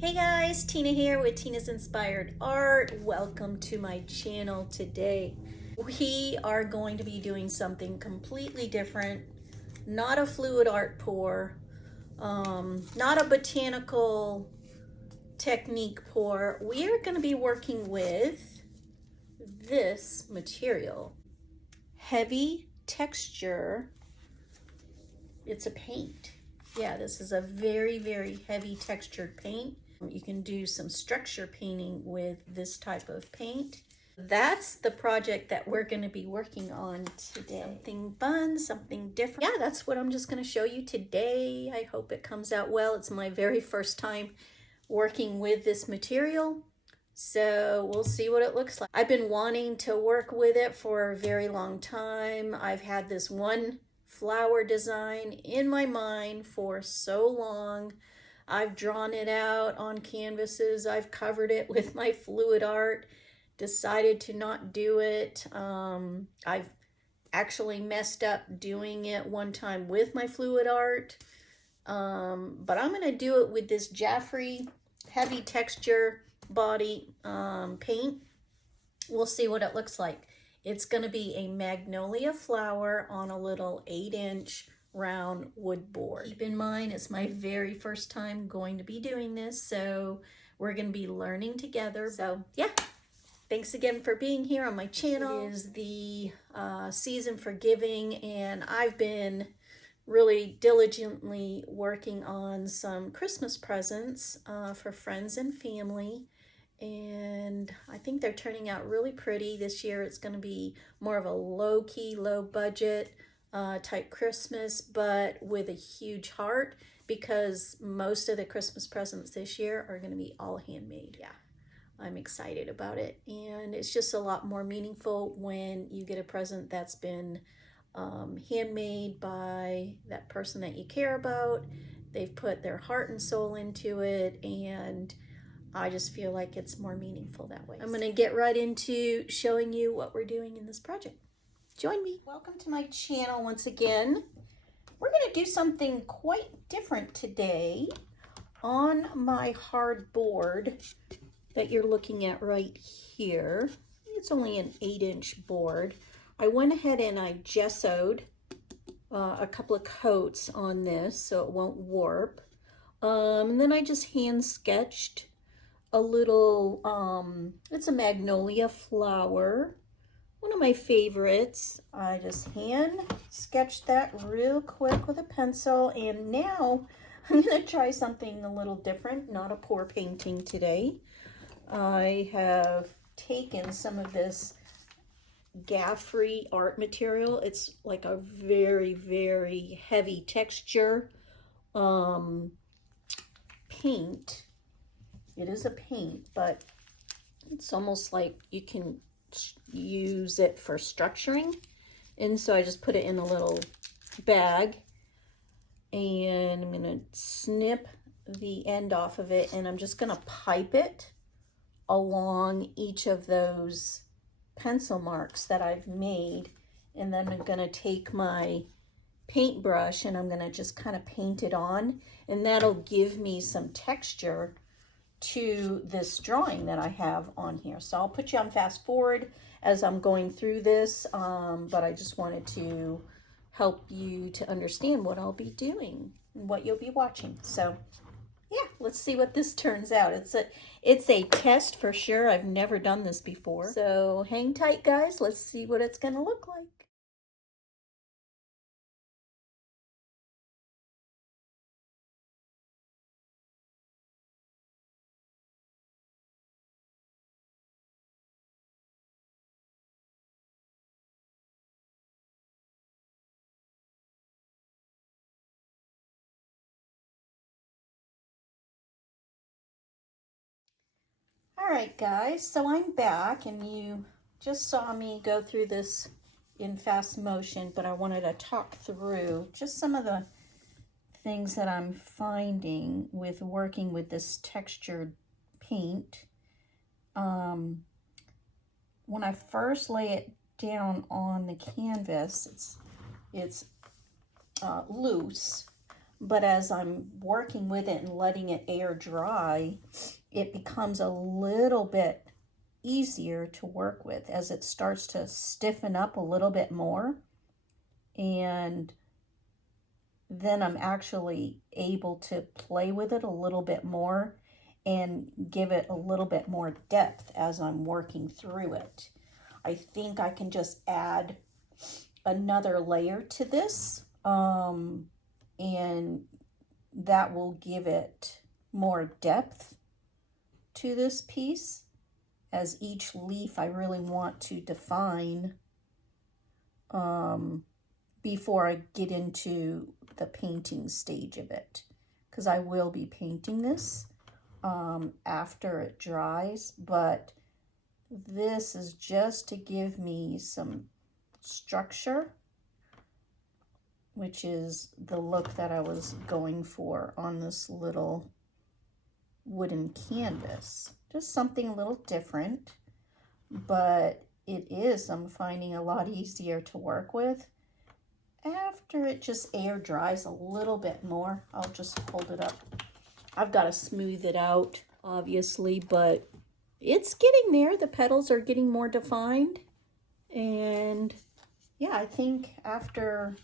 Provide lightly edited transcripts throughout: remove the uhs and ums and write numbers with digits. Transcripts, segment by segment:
Hey guys, Tina here with Tina's Inspired Art. Welcome to my channel today. We are going to be doing something completely different. Not a fluid art pour, not a botanical technique pour. We are going to be working with this material. Heavy texture. It's a paint. Yeah, this is a very, very heavy textured paint. You can do some structure painting with this type of paint. That's the project that we're going to be working on today. Something fun, something different. Yeah, that's what I'm just going to show you today. I hope it comes out well. It's my very first time working with this material, so we'll see what it looks like. I've been wanting to work with it for a very long time. I've had this one flower design in my mind for so long. I've drawn it out on canvases. I've covered it with my fluid art, decided to not do it. I've actually messed up doing it one time with my fluid art. But I'm going to do it with this Gaffrey Heavy texture body paint. We'll see what it looks like. It's going to be a magnolia flower on a little 8-inch round wood board. Keep in mind, it's my very first time going to be doing this, so we're going to be learning together. So yeah, thanks again for being here on my channel. It is the season for giving, and I've been really diligently working on some Christmas presents for friends and family. And I think they're turning out really pretty. This year it's going to be more of a low-key, low-budget type Christmas, but with a huge heart, because most of the Christmas presents this year are going to be all handmade. Yeah, I'm excited about it. And it's just a lot more meaningful when you get a present that's been handmade by that person that you care about. They've put their heart and soul into it, and I just feel like it's more meaningful that way. I'm going to get right into showing you what we're doing in this project. Join me. Welcome to my channel once again. We're going to do something quite different today. On my hard board that you're looking at right here, it's only an 8-inch board. I went ahead and I gessoed a couple of coats on this so it won't warp. And then I just hand sketched a little, it's a magnolia flower, one of my favorites. I just hand sketched that real quick with a pencil, and now I'm going to try something a little different, not a pour painting today. I have taken some of this Gaffrey art material. It's like a very, very heavy texture paint. It is a paint, but it's almost like you can use it for structuring. And so I just put it in a little bag, and I'm going to snip the end off of it, and I'm just going to pipe it along each of those pencil marks that I've made. And then I'm going to take my paintbrush and I'm going to just kind of paint it on, and that'll give me some texture to this drawing that I have on here. So I'll put you on fast forward as I'm going through this, but I just wanted to help you to understand what I'll be doing and what you'll be watching. So yeah, let's see what this turns out. It's a test for sure. I've never done this before. So hang tight, guys. Let's see what it's going to look like. All right, guys, so I'm back, and you just saw me go through this in fast motion, but I wanted to talk through just some of the things that I'm finding with working with this textured paint. When I first lay it down on the canvas, it's loose. but as I'm working with it and letting it air dry, it becomes a little bit easier to work with as it starts to stiffen up a little bit more. And then I'm actually able to play with it a little bit more and give it a little bit more depth as I'm working through it. I think I can just add another layer to this, and that will give it more depth to this piece, as each leaf I really want to define before I get into the painting stage of it, because I will be painting this after it dries, but this is just to give me some structure, which is the look that I was going for on this little wooden canvas. Just something a little different, but it is, I'm finding, a lot easier to work with. After it just air dries a little bit more, I'll just hold it up. I've got to smooth it out, obviously, but it's getting there. The petals are getting more defined. And yeah, I think after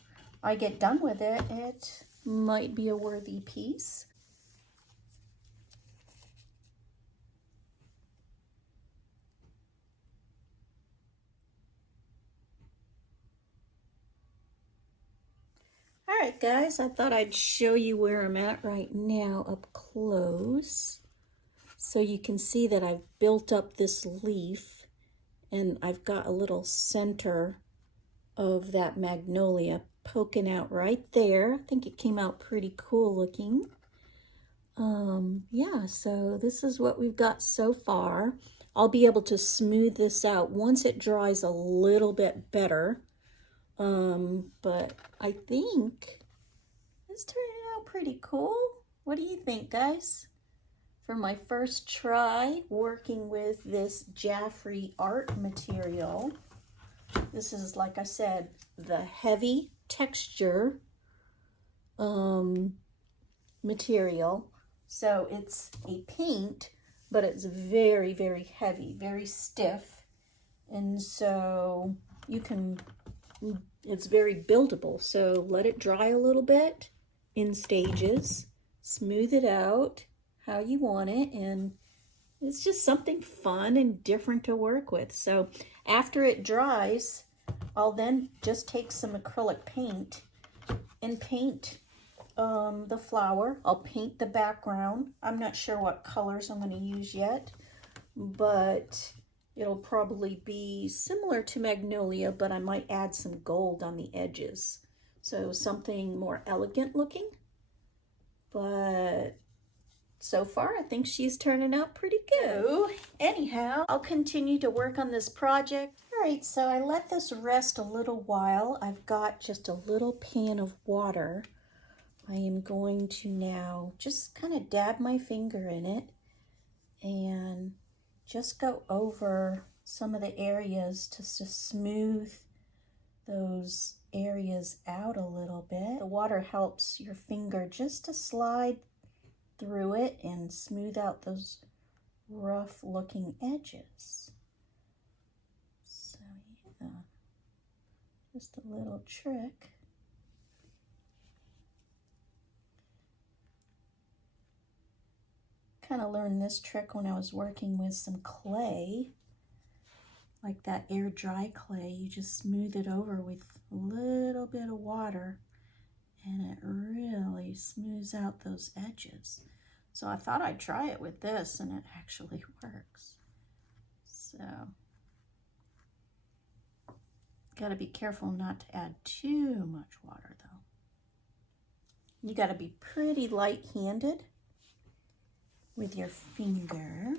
I get done with it, it might be a worthy piece. All right, guys, I thought I'd show you where I'm at right now up close, so you can see that I've built up this leaf and I've got a little center of that magnolia poking out right there. I think it came out pretty cool looking. Yeah, so this is what we've got so far. I'll be able to smooth this out once it dries a little bit better. But I think it's turning out pretty cool. What do you think, guys? For my first try working with this Gaffrey art material, this is, like I said, the heavy texture material. So it's a paint, but it's very, very heavy, very stiff. And so you can, it's very buildable. So let it dry a little bit in stages, smooth it out how you want it, and it's just something fun and different to work with. So after it dries, I'll then just take some acrylic paint and paint the flower. I'll paint the background. I'm not sure what colors I'm going to use yet, but it'll probably be similar to Magnolia, but I might add some gold on the edges. So something more elegant looking. But so far, I think she's turning out pretty good. Anyhow, I'll continue to work on this project. All right, so I let this rest a little while. I've got just a little pan of water. I am going to now just kind of dab my finger in it and just go over some of the areas to smooth those areas out a little bit. The water helps your finger just to slide through it and smooth out those rough looking edges. So yeah, just a little trick. Kind of learned this trick when I was working with some clay, like that air dry clay. You just smooth it over with a little bit of water and it really smooths out those edges. So I thought I'd try it with this, and it actually works. So got to be careful not to add too much water though. You got to be pretty light-handed with your finger.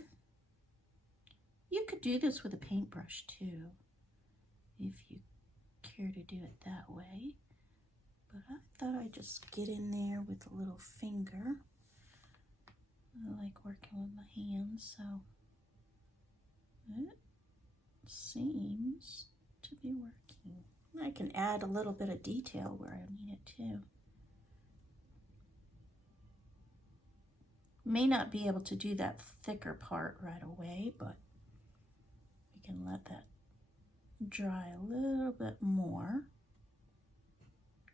You could do this with a paintbrush too, if you care to do it that way. But I thought I'd just get in there with a little finger. I like working with my hands, so it seems to be working. I can add a little bit of detail where I need it too. May not be able to do that thicker part right away, but we can let that dry a little bit more.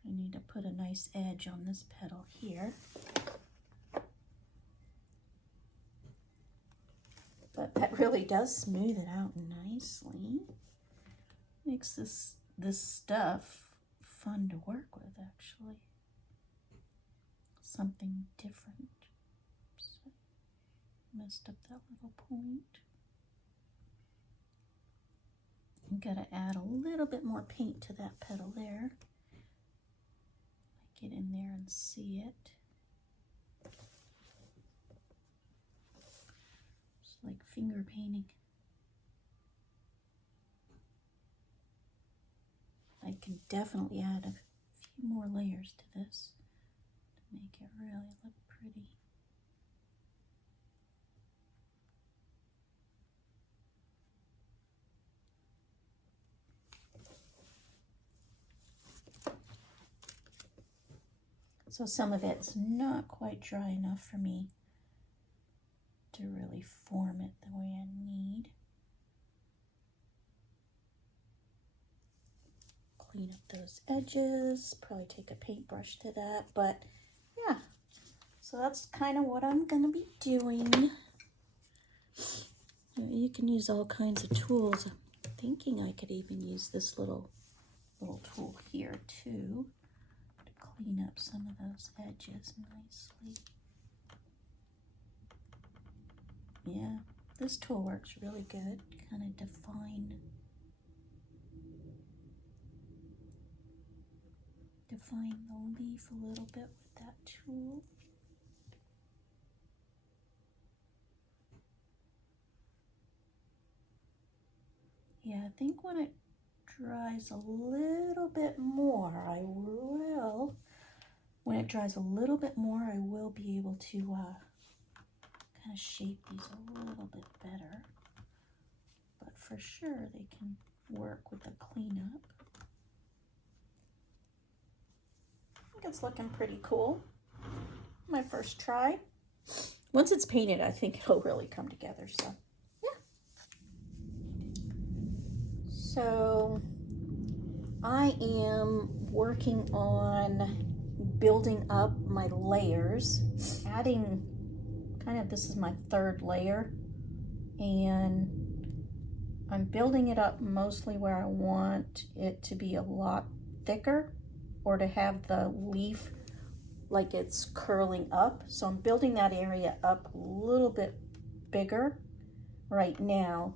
I need to put a nice edge on this petal here. But that really does smooth it out nicely. Makes this stuff fun to work with, actually. Something different. So, messed up that little point. I'm gonna add a little bit more paint to that petal there. Get in there and see it. It's like finger painting. I can definitely add a few more layers to this to make it really look pretty. So some of it's not quite dry enough for me to really form it the way I need. Clean up those edges, probably take a paintbrush to that, but yeah. So that's kind of what I'm gonna be doing. You can use all kinds of tools. I'm thinking I could even use this little tool here too. Clean up some of those edges nicely. Yeah, this tool works really good. Kind of define the leaf a little bit with that tool. Yeah, I think when it dries a little bit more, when it dries a little bit more, I will be able to kind of shape these a little bit better. But for sure, they can work with the cleanup. I think it's looking pretty cool. My first try. Once it's painted, I think it'll really come together, so yeah. So I am working on building up my layers, adding kind of, this is my third layer, and I'm building it up mostly where I want it to be a lot thicker or to have the leaf like it's curling up. So I'm building that area up a little bit bigger right now.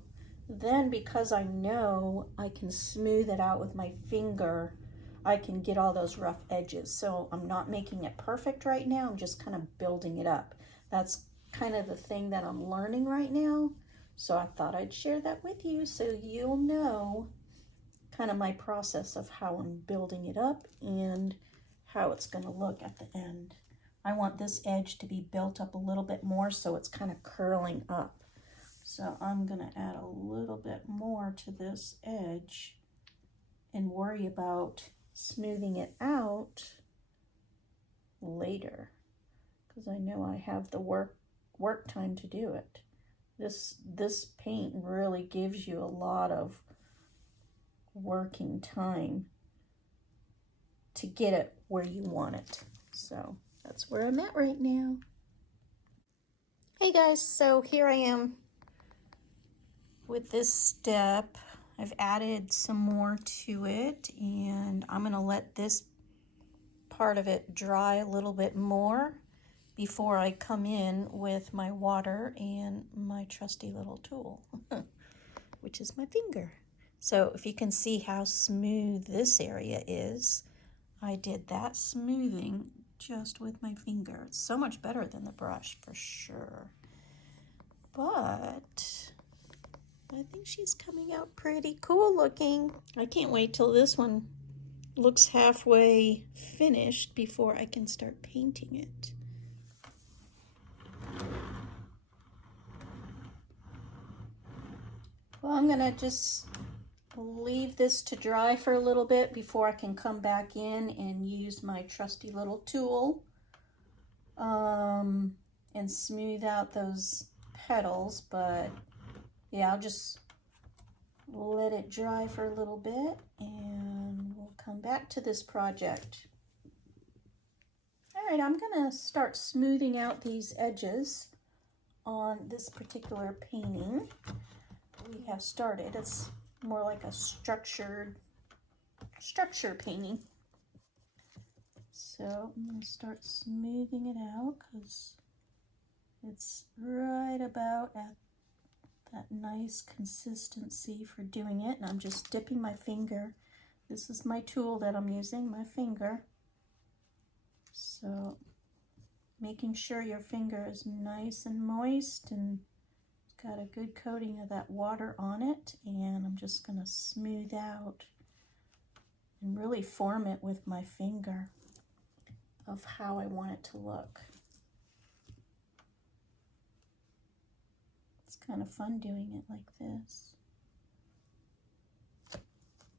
Then because I know I can smooth it out with my finger, I can get all those rough edges. So I'm not making it perfect right now, I'm just kind of building it up. That's kind of the thing that I'm learning right now. So I thought I'd share that with you so you'll know kind of my process of how I'm building it up and how it's going to look at the end. I want this edge to be built up a little bit more so it's kind of curling up. So I'm going to add a little bit more to this edge and worry about smoothing it out later because I know I have the work time to do it. This paint really gives you a lot of working time to get it where you want it. So that's where I'm at right now. Hey guys, so here I am with this step. I've added some more to it and I'm gonna let this part of it dry a little bit more before I come in with my water and my trusty little tool, which is my finger. So if you can see how smooth this area is, I did that smoothing just with my finger. It's so much better than the brush for sure. But I think she's coming out pretty cool looking. I can't wait till this one looks halfway finished before I can start painting it. Well, I'm gonna just leave this to dry for a little bit before I can come back in and use my trusty little tool. And and smooth out those petals, but yeah, I'll just let it dry for a little bit and we'll come back to this project. All right, I'm gonna start smoothing out these edges on this particular painting we have started. It's more like a structure painting. So I'm gonna start smoothing it out because it's right about at that nice consistency for doing it. And I'm just dipping my finger. This is my tool that I'm using, my finger. So making sure your finger is nice and moist and got a good coating of that water on it. And I'm just gonna smooth out and really form it with my finger of how I want it to look. It's kind of fun doing it like this.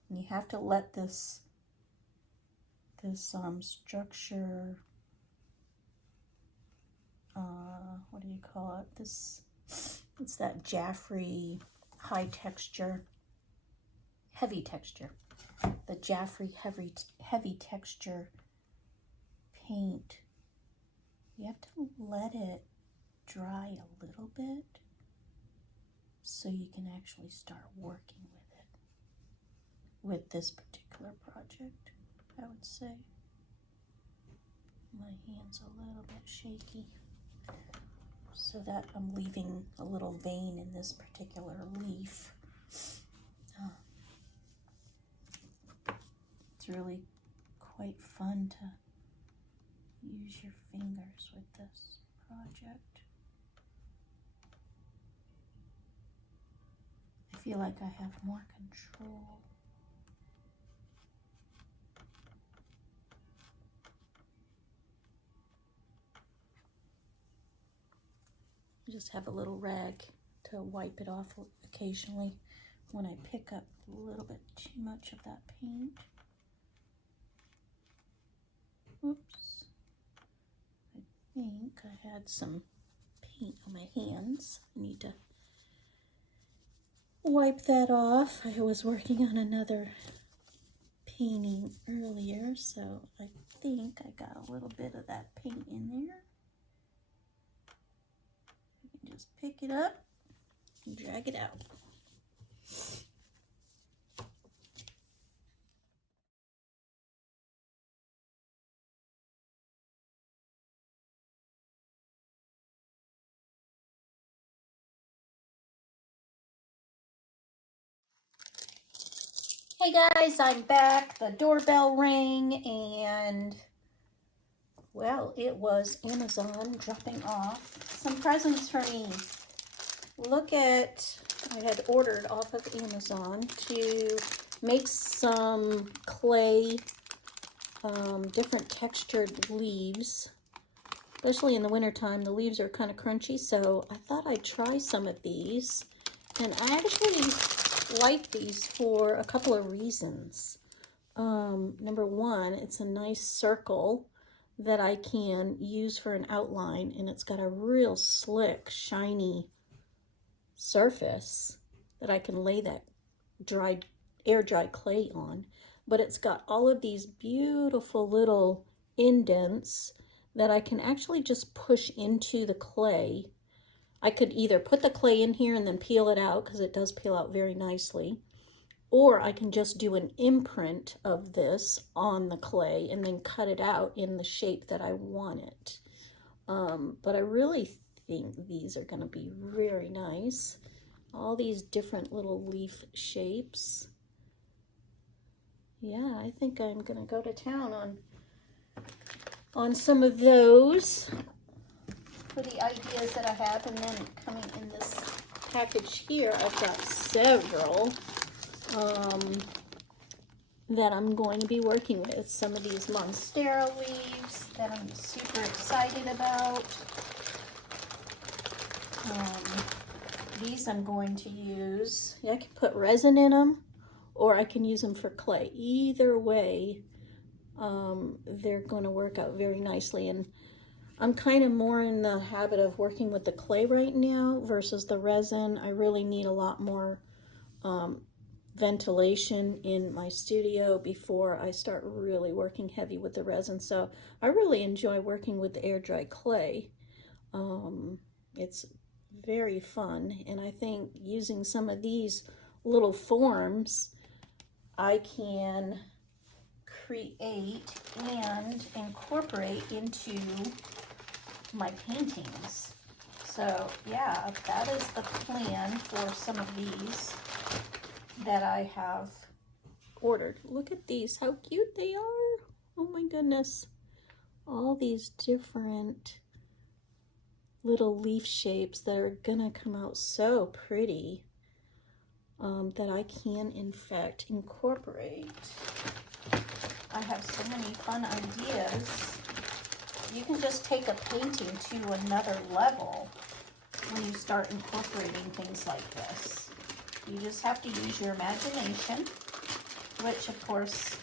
And you have to let this structure, what do you call it? It's that Gaffrey heavy texture. The Gaffrey heavy texture paint. You have to let it dry a little bit so you can actually start working with it. With this particular project, I would say. My hand's a little bit shaky, so that I'm leaving a little vein in this particular leaf. It's really quite fun to use your fingers with this project. I feel like I have more control. I just have a little rag to wipe it off occasionally when I pick up a little bit too much of that paint. Oops. I think I had some paint on my hands. I need to wipe that off. I was working on another painting earlier, so I think I got a little bit of that paint in there. You can just pick it up and drag it out. Hey guys, I'm back. The doorbell rang and, well, it was Amazon dropping off some presents for me. Look at, I had ordered off of Amazon to make some clay, different textured leaves. Especially in the wintertime, the leaves are kind of crunchy, so I thought I'd try some of these. And I actually like these for a couple of reasons. Number one, it's a nice circle that I can use for an outline, and it's got a real slick, shiny surface that I can lay that air-dried clay on. But it's got all of these beautiful little indents that I can actually just push into the clay. I could either put the clay in here and then peel it out, because it does peel out very nicely, or I can just do an imprint of this on the clay and then cut it out in the shape that I want it. But I really think these are going to be very nice. All these different little leaf shapes. Yeah, I think I'm going to go to town on some of those for the ideas that I have. And then coming in this package here, I've got several that I'm going to be working with. Some of these monstera leaves that I'm super excited about. These I'm going to use, I can put resin in them, or I can use them for clay. Either way, they're going to work out very nicely. And I'm kind of more in the habit of working with the clay right now versus the resin. I really need a lot more ventilation in my studio before I start really working heavy with the resin. So I really enjoy working with the air dry clay. It's very fun, and I think using some of these little forms I can create and incorporate into my paintings. So yeah, that is the plan for some of these that I have ordered. Look at these, how cute they are. Oh my goodness. All these different little leaf shapes that are gonna come out so pretty, that I can in fact incorporate. I have so many fun ideas. You can just take a painting to another level when you start incorporating things like this. You just have to use your imagination, which of course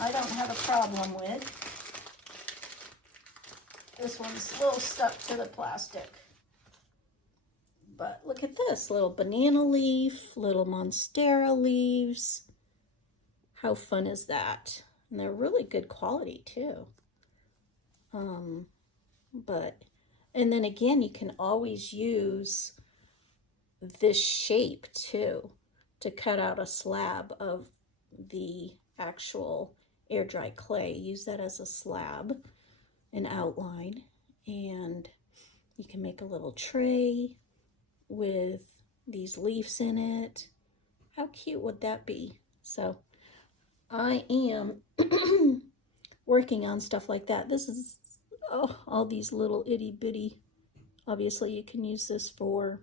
I don't have a problem with. This one's a little stuck to the plastic. But look at this, little banana leaf, little monstera leaves. How fun is that? And they're really good quality too. And then again, you can always use this shape too to cut out a slab of the actual air dry clay. Use that as a slab, an outline, and you can make a little tray with these leaves in it. How cute would that be? So I am working on stuff like that. This is all these little itty bitty. Obviously you can use this for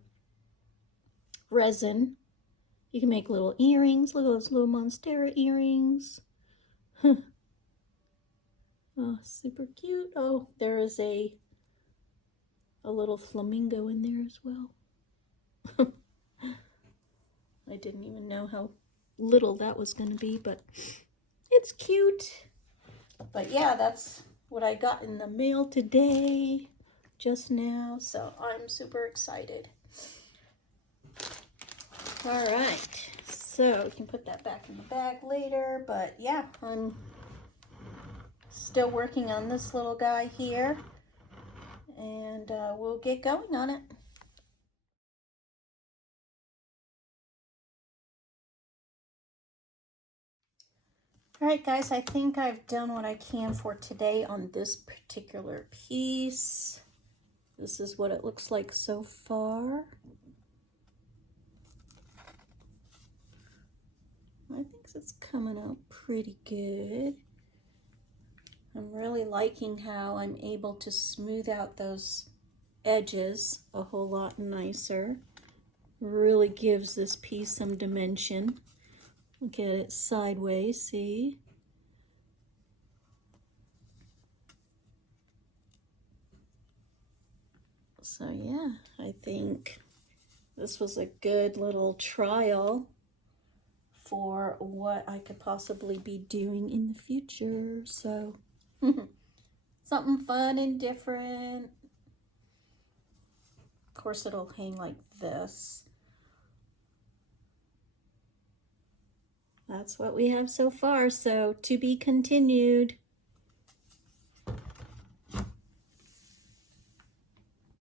resin. You can make little earrings. Look at those little monstera earrings. Oh, super cute. Oh, there is a little flamingo in there as well. I didn't even know how little that was going to be, but it's cute. But yeah, that's what I got in the mail today, just now, so I'm super excited. All right, so we can put that back in the bag later, but yeah, I'm still working on this little guy here, and we'll get going on it. All right, guys, I think I've done what I can for today on this particular piece. This is what it looks like so far. I think it's coming out pretty good. I'm really liking how I'm able to smooth out those edges a whole lot nicer. Really gives this piece some dimension. Look at it sideways, see? So yeah, I think this was a good little trial for what I could possibly be doing in the future. So something fun and different. Of course, it'll hang like this. That's what we have so far, so to be continued.